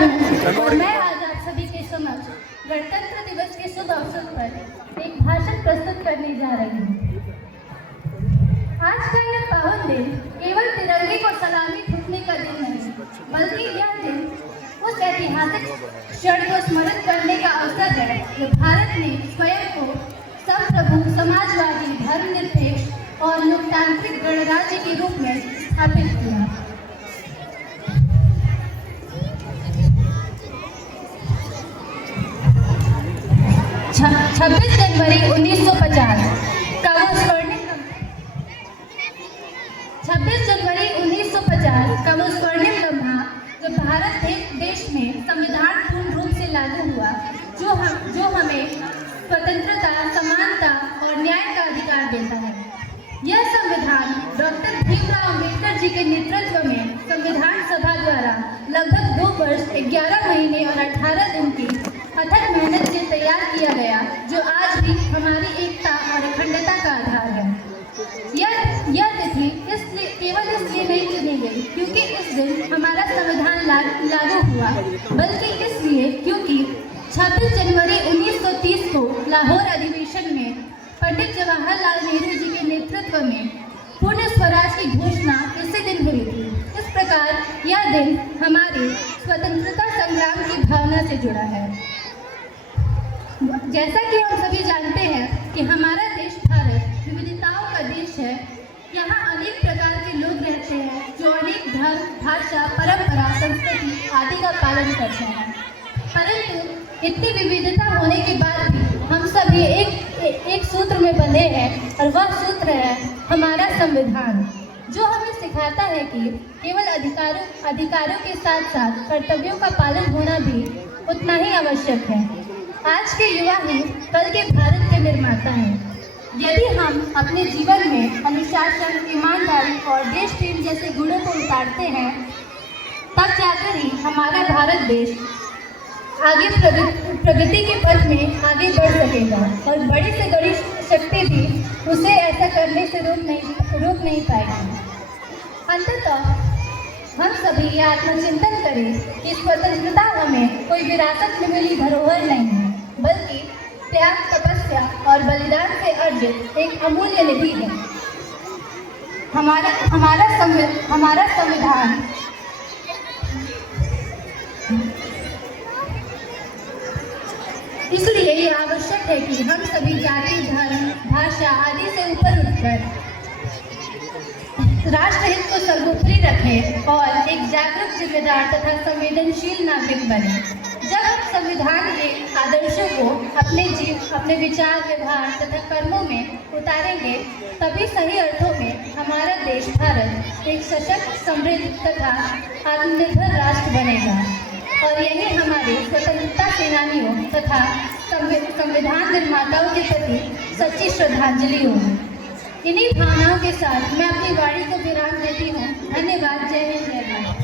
हूँ और मैं आज आप सभी के समक्ष गणतंत्र दिवस के शुभ अवसर पर एक भाषण प्रस्तुत करने जा रही हूँ। आज का यह पावन दिन केवल तिरंगे को सलामी ठुकने का दिन नहीं, बल्कि यह दिन उस ऐतिहासिक क्षण को स्मरण करने का अवसर है जो भारत ने स्वयं को संप्रभु, समाजवादी, धर्मनिरपेक्ष और लोकतांत्रिक गणराज्य के रूप में स्थापित किया। 26 जनवरी 1950 का वो स्वर्णिम लम्हा जब भारत देश में संविधान पूर्ण रूप से लागू हुआ, जो हमें स्वतंत्रता, समानता और न्याय का अधिकार देता है। यह संविधान डॉक्टर भीमराव अम्बेडकर जी के नेतृत्व में संविधान सभा द्वारा लगभग 2 वर्ष 11 महीने और 18 दिन की अथक मेहनत से तैयार किया गया, जो आज भी हमारी एकता और अखंडता का आधार है। यह तिथि केवल इसलिए नहीं चुनी गई क्योंकि इस दिन हमारा संविधान लागू हुआ, बल्कि इसलिए क्योंकि 26 जनवरी 1930 को लाहौर अधिवेशन में पंडित जवाहरलाल नेहरू जी के नेतृत्व में पूर्ण स्वराज की घोषणा इसी दिन हुई थी। इस प्रकार यह दिन हमारी स्वतंत्रता संग्राम की भावना से जुड़ा है। जैसा कि हम सभी जानते हैं कि हमारा देश भारत विविधताओं का देश है। यहाँ अनेक प्रकार के लोग रहते हैं जो अनेक धर्म, भाषा, परंपरा, संस्कृति आदि का पालन करते हैं। परंतु इतनी विविधता होने के बाद भी हम सभी एक सूत्र में बंधे हैं, और वह सूत्र है हमारा संविधान, जो हमें सिखाता है कि केवल अधिकारों के साथ साथ कर्तव्यों का पालन होना भी उतना ही आवश्यक है। आज के युवा ही कल के भारत के निर्माता हैं। यदि हम अपने जीवन में अनुशासन, ईमानदारी और देश प्रेम जैसे गुणों को उतारते हैं, तब जाकर ही हमारा भारत देश आगे प्रगति के पथ में आगे बढ़ सकेगा, और बड़ी से बड़ी शक्ति भी उसे ऐसा करने से रोक नहीं पाएगी। अंततः हम सभी यह आत्मचिंतन करें कि स्वतंत्रता हमें कोई विरासत में मिली धरोहर नहीं है, बल्कि त्याग, तपस्या और बलिदान से अर्जित एक अमूल्य निधि है। हमारा संविधान इसलिए ये आवश्यक है कि हम सभी जाति, धर्म, भाषा आदि से ऊपर उठकर राष्ट्रहित को सर्वोपरि रखें और एक जागरूक, जिम्मेदार तथा संवेदनशील नागरिक बने। जब हम संविधान के आदर्शों को अपने विचार, व्यवहार तथा कर्मों में उतारेंगे, तभी सही अर्थों में हमारा देश भारत एक सशक्त, समृद्ध तथा आत्मनिर्भर राष्ट्र बनेगा। और यही हमारे स्वतंत्रता सेनानियों तथा संविधान निर्माताओं के प्रति सच्ची श्रद्धांजलि होगी। इन्हीं भावनाओं के साथ मैं अपनी वाणी को विराम देती हूँ। धन्यवाद। जय हिंद, जय भारत।